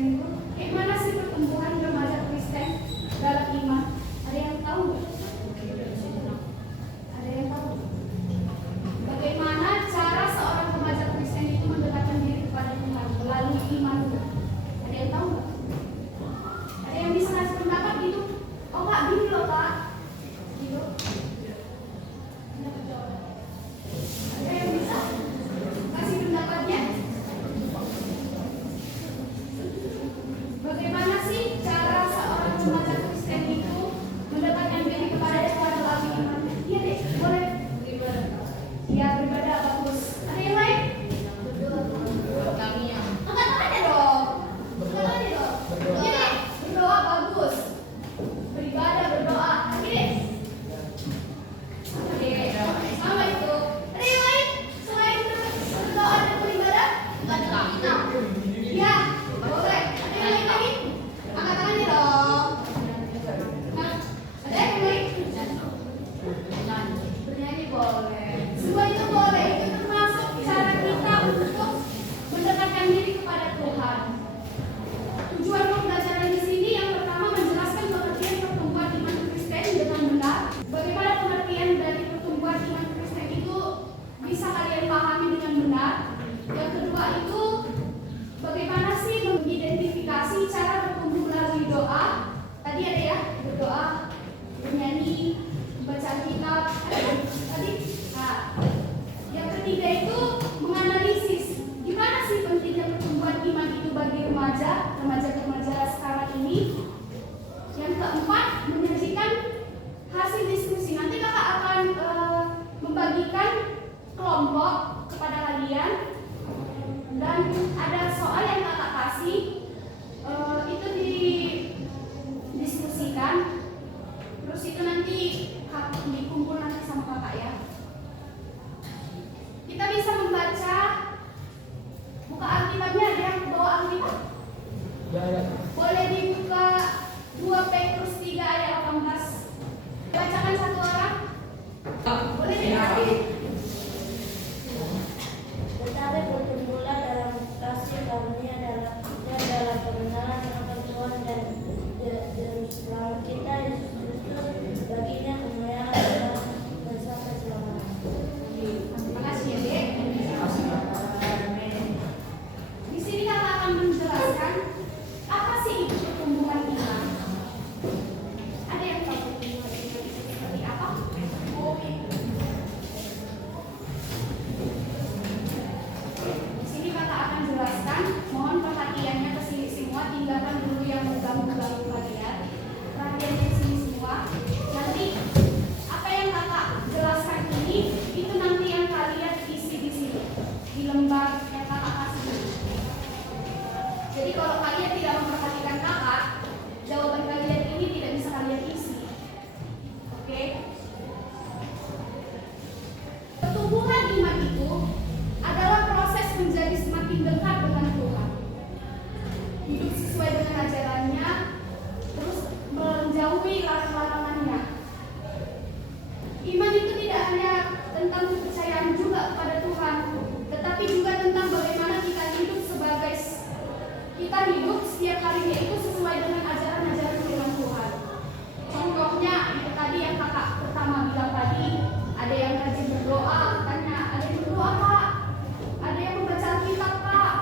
Kristen itu, kayak mana sih pertumbuhan remaja Kristen dalam iman? Ada yang tahu nggak? Ada yang tahu? Bagaimana cara seorang remaja Kristen itu mendekatkan diri kepada Tuhan melalui iman? Ada yang tahu nggak? Ada yang bisa ngasih pendapat gitu? Oh Pak, gini loh Pak. Gitu. Ada yang bisa kasih pendapatnya? Bagaimana sih cara seorang remaja Kristen itu mendekatkan diri kepada Tuhan melalui iman? Iya deh, boleh. Ya, beribadah bagus. Ada yang lain? Angkat tangannya dong. Angkat tangannya dong. Iya deh, berdoa bagus. Beribadah, berdoa. Oke deh. Oke, sama itu. Ada yang lain? Selain berdoa dan beribadah? Ya, boleh. Ada yang lain lagi? Angkat tangannya dong. Nah, ada yang lain? Bernyanyi boleh. Semua itu boleh. Itu termasuk cara kita untuk mendekatkan diri kepada Tuhan. Tujuan pembelajaran di sini yang pertama menjelaskan pengertian pertumbuhan iman Kristen dengan benar. Bagaimana pengertian dari pertumbuhan iman Kristen itu bisa kalian pahami dengan benar. Yang kedua itu bagaimana sih mengidentifikasi cara bertumbuh melalui doa. Tadi ada ya, berdoa, bernyanyi, membaca Alkitab. Tadi, nah, yang ketiga itu menganalisis gimana sih pentingnya pertumbuhan iman itu bagi remaja sekarang ini. Yang keempat, menyajikan hasil diskusi. Nanti kakak akan membagikan kelompok kepada kalian dan ada soal yang kakak kasih itu didiskusikan. Terus itu nanti dikumpul nanti sama kakak ya. Kita bisa membaca, buka Alkitabnya, ada yang bawa Alkitab? Ya. Boleh dibuka 2 Petrus 3 ayat 18. Bacakan satu orang. Boleh dikasih. Tetapi bertumbuhlah dalam kasih karunia dan dalam pengenalan akan Tuhan dan Juru Selamat kita Yesus Kristus, baginya kemuliaan dan sampai selamanya. Terima kasih ya Dek. Di sini kakak akan menjelaskan apa sih itu pertumbuhan iman. Ada yang tahu pertumbuhan iman itu seperti apa? Di sini kakak akan jelaskan. Mohon perhatiannya ke sini semua. Tinggalkan dulu yang mengganggu kalian. Perhatiannya ke sini semua. Nanti apa yang kakak jelaskan ini itu nanti yang kalian isi di sini di lembar yang kakak kasih. Jadi kalau kalian tidak memperhatikan kakak, jawaban kalian ini tidak bisa kalian isi. Oke? Pertumbuhan iman itu adalah proses menjadi semakin dekat dengan Tuhan. Hidup sesuai dengan ajarannya, terus menjauhi larang-larangannya. Iman itu tidak hanya tentang kepercayaan juga kepada Tuhan, tetapi juga tentang bagaimana kita hidup setiap harinya itu sesuai dengan ajaran-ajaran firman Tuhan. Contohnya itu tadi yang kakak pertama bilang tadi, ada yang rajin berdoa, tanya, ada yang berdoa Kak, ada yang membaca Alkitab Kak,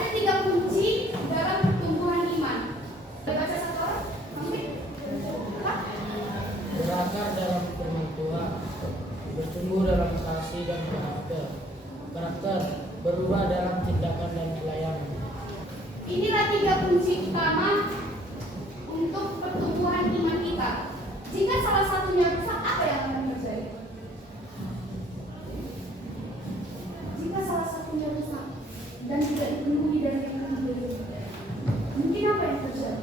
Ada 3 kunci dalam pertumbuhan iman. Boleh baca satu orang? Mungkin? Apa? Berakar dalam firman Tuhan, bertumbuh dalam kasih dan karakter, berubah dalam tindakan dan pelayanan. Inilah 3 kunci utama untuk pertumbuhan iman kita. Jika salah satunya rusak, apa yang akan terjadi? Jika salah satunya rusak dan tidak dipenuhi dari yang kedua, mungkin apa yang terjadi?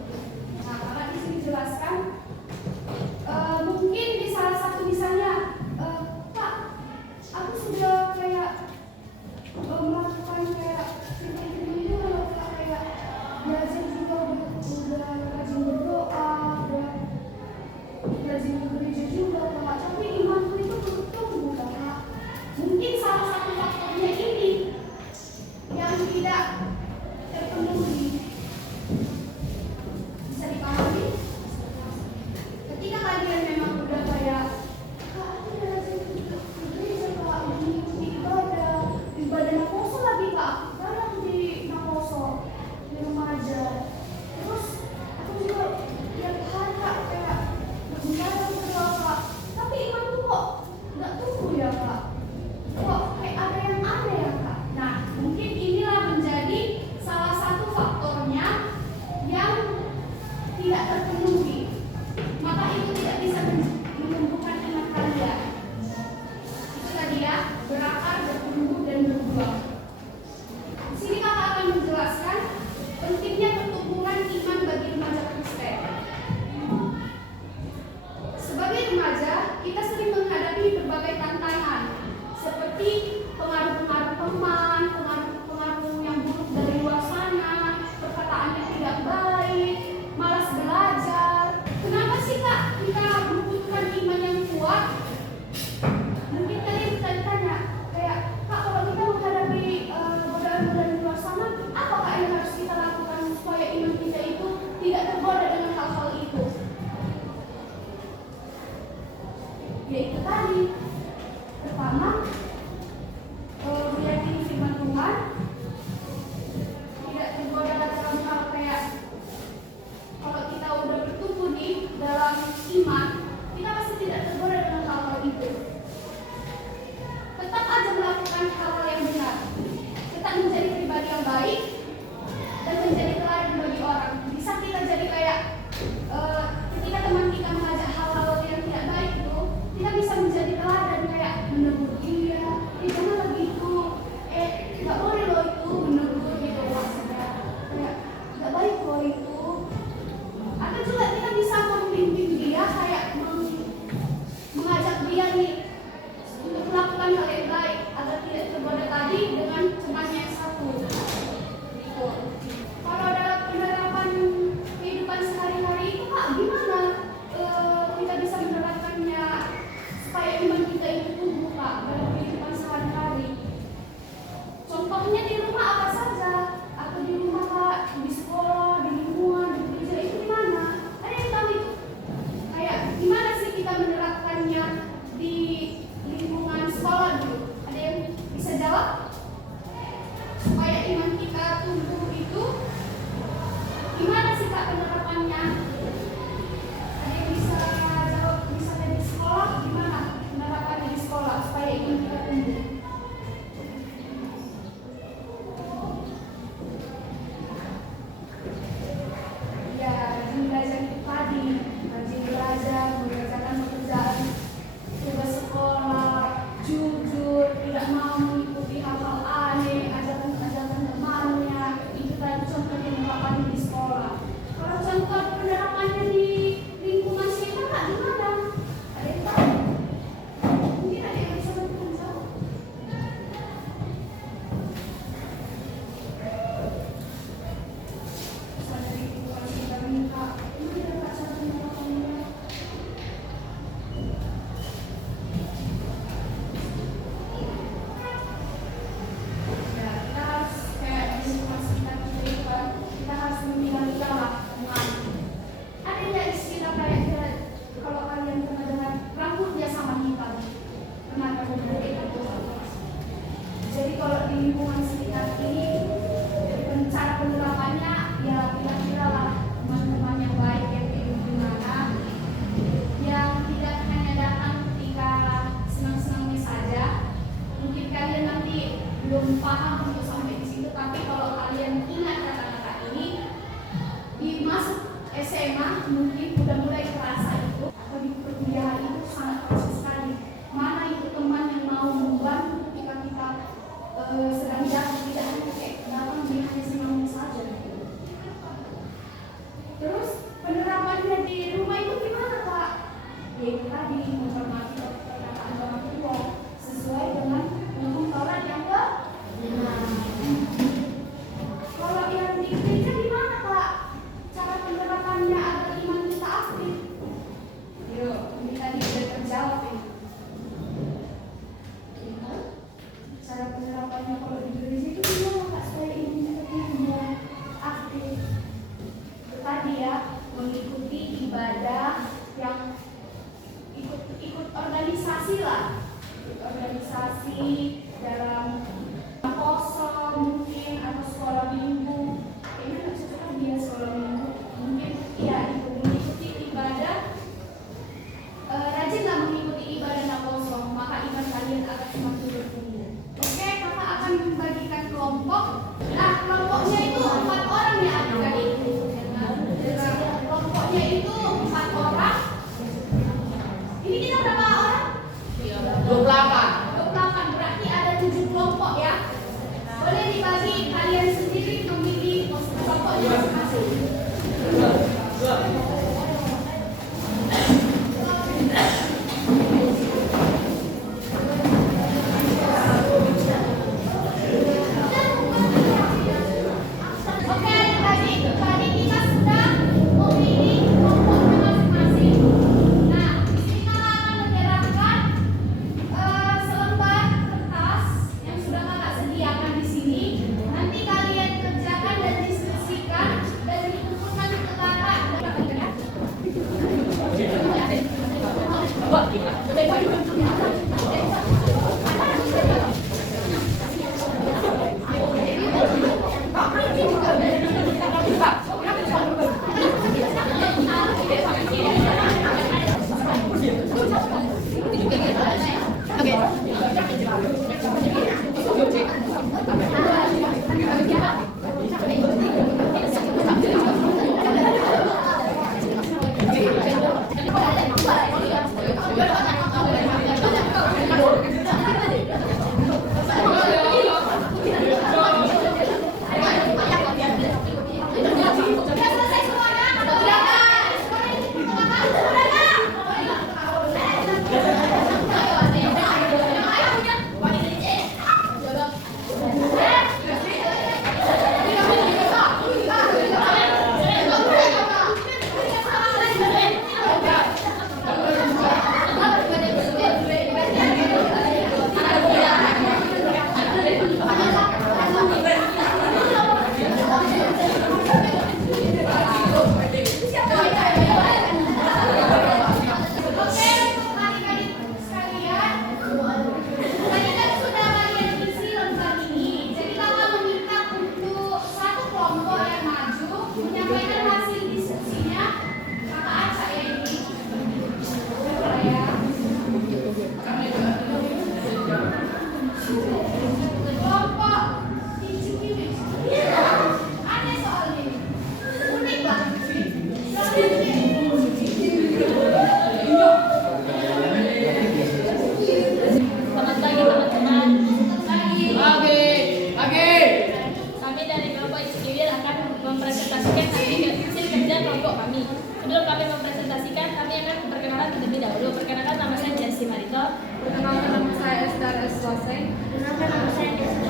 Nah, karena di sini dijelaskan, mungkin di salah satu misalnya, Pak, aku sudah kayak melakukan kayak firman itu kalau kayak belajar juga mungkin udah mulai kerasa itu atau di perkuliahan itu sangat terasa sekali. Mana itu teman yang mau membantu ketika kita sedang jatuh, tidak hanya kayak datang dia hanya senang saja. Terus penerapannya di rumah itu gimana Kak? Ya itu tadi menghormati perkataan orang tua sesuai dengan hukum Taurat yang benar. Kalau yang di gereja gimana Kak? Cara penerapannya agar iman kita aktif? Yuk, ini tadi sudah terjawab ya. Cara penerapannya kalau di gereja itu gimana Kak supaya iman kita aktif? Itu tadi ya, mengikuti ibadah yang ikut organisasi lah, ikut organisasi dalam kosong mungkin atau sekolah minggu. Ini nggak cocok dia sekolah minggu, mungkin ya itu mengikuti ibadah. Rajinlah mengikuti ibadah kosong, maka iman kalian akan semakin bertumbuh. Oke, kakak akan membagikan kelompok. Nah, kelompoknya itu 4 orang ya adik-adik. Kelompoknya itu 4 orang. Ini kita berapa orang? 28. Berarti ada 7 kelompok ya. Boleh dibagi kalian sendiri memilih kelompoknya masing-masing. Oke, adik-adik, tadi kita sudah memilih kelompoknya masing-masing. Nah, di sini kakak akan menyerahkan selembar kertas yang sudah kakak sediakan di sini. Nanti kalian kerjakan dan diskusikan dan dikumpulkan ke kakak. Perkenalkan nama saya Esther S. Swaseng. Perkenalkan nama saya Desa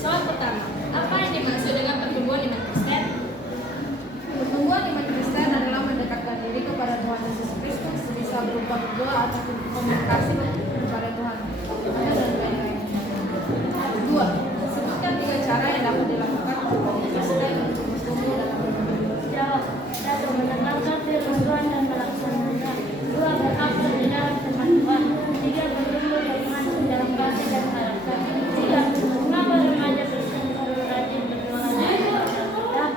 Soal pertama, apa yang dimaksud dengan pertumbuhan iman Kristen? Pertumbuhan iman Kristen adalah mendekatkan diri kepada Tuhan Yesus Kristus, bisa berupa berdoa atau komunikasi kepada Tuhan. Dua, sebutkan 3 cara yang dapat dilakukan oleh Kristen untuk bertumbuh dalam iman. Jawab. 1. Mendengarkan firman Tuhan dan melaksananya. 2. Beraktif di dalam firman Tuhan. 3. Bertumbuh beriman dalam kasih dan karakter. 4. Mengapa remaja Kristen perlu rajin berdoa dan beribadah?